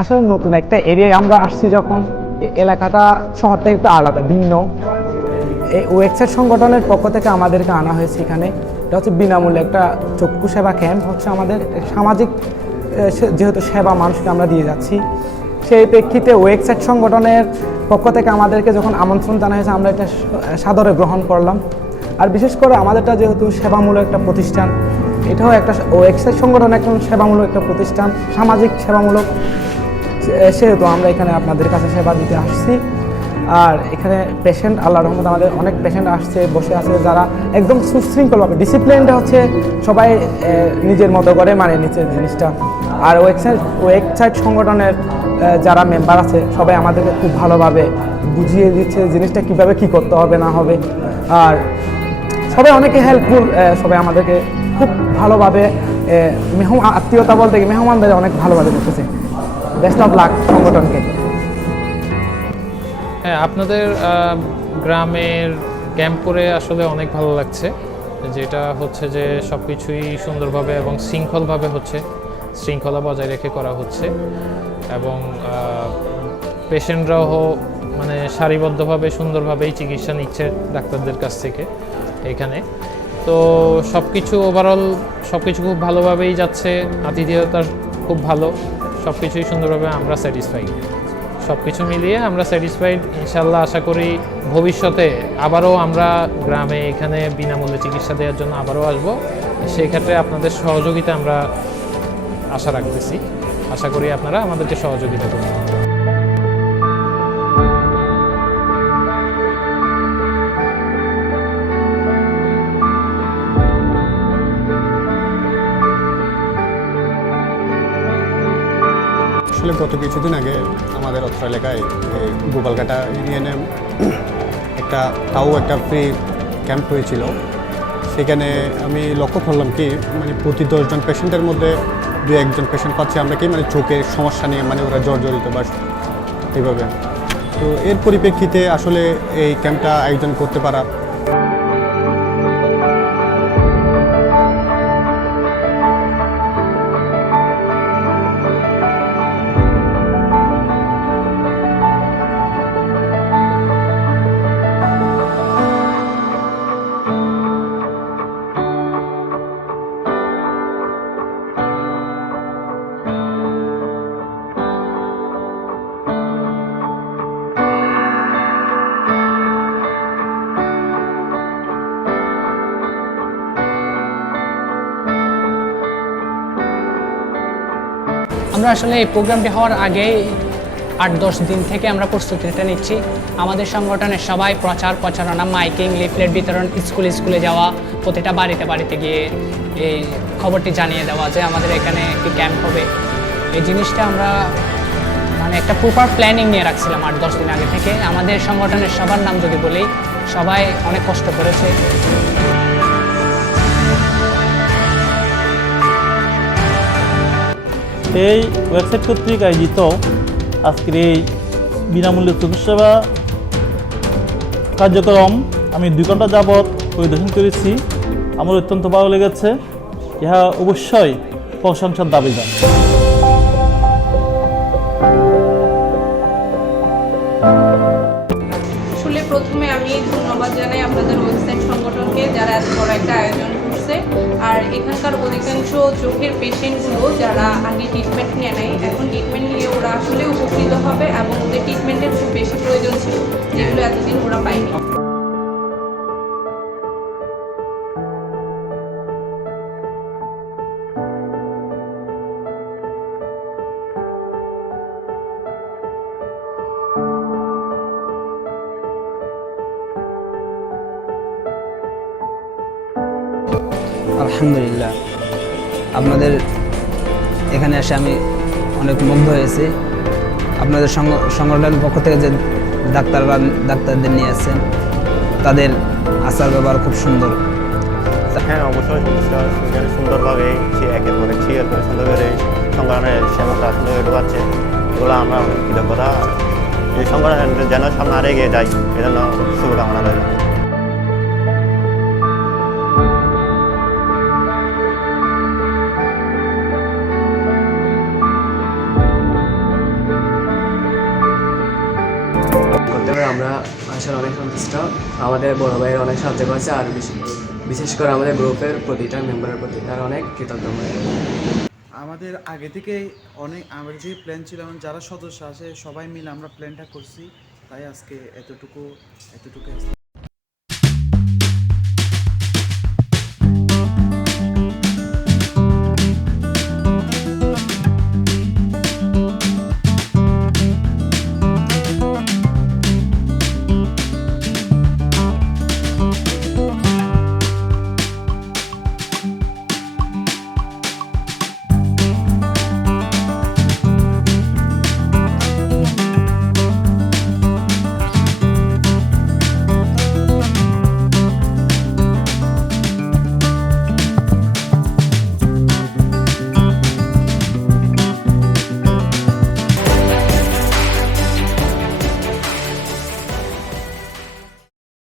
আসলে নতুন একটা এরিয়ায় আমরা আসছি যখন। এলাকাটা শহর থেকে একটু আলাদা, ভিন্ন। এই ওয়েবসাইট সংগঠনের পক্ষ থেকে আমাদেরকে আনা হয়েছে এখানে। এটা হচ্ছে বিনামূল্যে একটা চক্ষু সেবা ক্যাম্প হচ্ছে আমাদের সামাজিক যেহেতু সেবা মানুষকে আমরা দিয়ে যাচ্ছি। সেই প্রেক্ষিতে ওয়েবসাইট সংগঠনের পক্ষ থেকে আমাদেরকে যখন আমন্ত্রণ জানা হয়েছে, আমরা এটা সাদরে গ্রহণ করলাম। আর বিশেষ করে আমাদেরটা যেহেতু সেবামূলক একটা প্রতিষ্ঠান, এটাও একটা ওয়েবসাইট সংগঠন একটা সেবামূলক একটা প্রতিষ্ঠান, সামাজিক সেবামূলক সেহেতু আমরা এখানে আপনাদের কাছে সেবা দিতে আসছি। আর এখানে পেশেন্ট আল্লাহ রহমত আমাদের অনেক পেশেন্ট আসছে, বসে আছে, যারা একদম সুশৃঙ্খলভাবে ডিসিপ্লিনটা হচ্ছে, সবাই নিজের মতো করে মানে নিচ্ছে জিনিসটা। আর ওয়েবসাইট ওয়েবসাইট সংগঠনের যারা মেম্বার আছে, সবাই আমাদেরকে খুব ভালোভাবে বুঝিয়ে দিচ্ছে জিনিসটা কীভাবে কি করতে হবে, না হবে। আর সবাই অনেকে হেল্পফুল সবাই আমাদেরকে খুব ভালোভাবে মেহমান, আত্মীয়তা বলতে মেহমানদের অনেক ভালোভাবে করতেছে বেস্ট অফ লাক সংগঠনকে। হ্যাঁ আপনাদের গ্রামের ক্যাম্প করে আসলে অনেক ভালো লাগছে। যেটা হচ্ছে যে সব কিছুই সুন্দরভাবে এবং শৃঙ্খলভাবে হচ্ছে, শৃঙ্খলা বজায় রেখে করা হচ্ছে। এবং পেশেন্টরাও মানে সারিবদ্ধভাবে, সুন্দরভাবেই চিকিৎসা নিচ্ছে ডাক্তারদের কাছ থেকে এখানে। তো সব কিছু ওভারঅল সব কিছু খুব ভালোভাবেই যাচ্ছে। আতিথেয়তা খুব ভালো। সব কিছুই সুন্দরভাবে আমরা স্যাটিসফাইড সব কিছু মিলিয়ে আমরা স্যাটিসফাইড ইনশাল্লাহ আশা করি ভবিষ্যতে আবারও আমরা গ্রামে এখানে বিনামূল্যে চিকিৎসা দেওয়ার জন্য আবারও আসব। সেক্ষেত্রে আপনাদের সহযোগিতা আমরা আশা রাখতেছি। আশা করি আপনারা আমাদেরকে সহযোগিতা করবেন। আসলে গত কিছুদিন আগে আমাদের অত্র এলাকায় গোপালঘাটা ইউনিয়নে একটা, তাও একটা ফ্রি ক্যাম্প হয়েছিল। সেখানে আমি লক্ষ্য করলাম কি মানে প্রতি দশজন পেশেন্টের মধ্যে দু একজন পেশেন্ট পাচ্ছে। আমরা কি মানে চোখের সমস্যা নিয়ে মানে ওরা জর্জরিত বা এইভাবে তো এর পরিপ্রেক্ষিতে আসলে এই ক্যাম্পটা আয়োজন করতে পারা আমরা আসলে এই প্রোগ্রামটি হওয়ার আগে আট দশ দিন থেকে আমরা প্রস্তুতিটা নিচ্ছি। আমাদের সংগঠনের সবাই প্রচার প্রচারণা, মাইকিং, লিফলেট বিতরণ, স্কুল স্কুলে যাওয়া, প্রতিটা বাড়িতে বাড়িতে গিয়ে এই খবরটি জানিয়ে দেওয়া যে আমাদের এখানে একটি ক্যাম্প হবে। এই জিনিসটা আমরা মানে একটা প্রপার প্ল্যানিং নিয়ে রাখছিলাম আট দশ দিন আগে থেকে। আমাদের সংগঠনের সবার নাম যদি বলি, সবাই অনেক কষ্ট করেছে। এই ওয়েবসাইট কর্তৃক আয়োজিত আজকের এই বিনামূল্যে চিকিৎসেবা কার্যক্রম আমি দুই ঘণ্টা যাবৎ পরিদর্শন করেছি। আমার অত্যন্ত ভালো লেগেছে। ইহা অবশ্যই প্রশংসার দাবিদার। আর এখানকার অধিকাংশ চোখের পেশেন্টগুলো যারা আগে ট্রিটমেন্ট নিয়ে নেয় এখন ট্রিটমেন্ট নিয়ে ওরা আসলে উপকৃত হবে এবং ওদের ট্রিটমেন্টের খুব বেশি প্রয়োজন ছিল, যেগুলো এতদিন ওরা পায়নি। আলহামদুলিল্লাহ। আপনাদের এখানে এসে আমি অনেক মুগ্ধ হয়েছি। আপনাদের সংগ- সংগঠনের পক্ষ থেকে যে ডাক্তাররা, ডাক্তারদের নিয়ে আসছেন তাদের আচার ব্যবহার খুব সুন্দর। হ্যাঁ অবশ্যই সুন্দরভাবে সে একের পর চেয়ার করে করে সংগঠনের সেবাটা সুন্দর করে ঢোকাচ্ছে। এগুলো আমরা অনেক কৃতজ্ঞতা। এই সংগঠন যেন সামনে আরে এগিয়ে যায় এজন্য শুভকামনা রইল। আমরা আসার অনেক সন্তুষ্ট। আমাদের বড় ভাইয়ের অনেক সাহায্য করেছে আর বিশ- বিশেষ করে আমাদের গ্রুপের প্রতিটা মেম্বারের প্রতি তার অনেক কৃতজ্ঞ আমাদের আগে থেকে অনেক আমাদের যে প্ল্যান ছিল যারা সদস্য আছে সবাই মিলে আমরা প্ল্যানটা করছি। তাই আজকে এতটুকু এতটুকু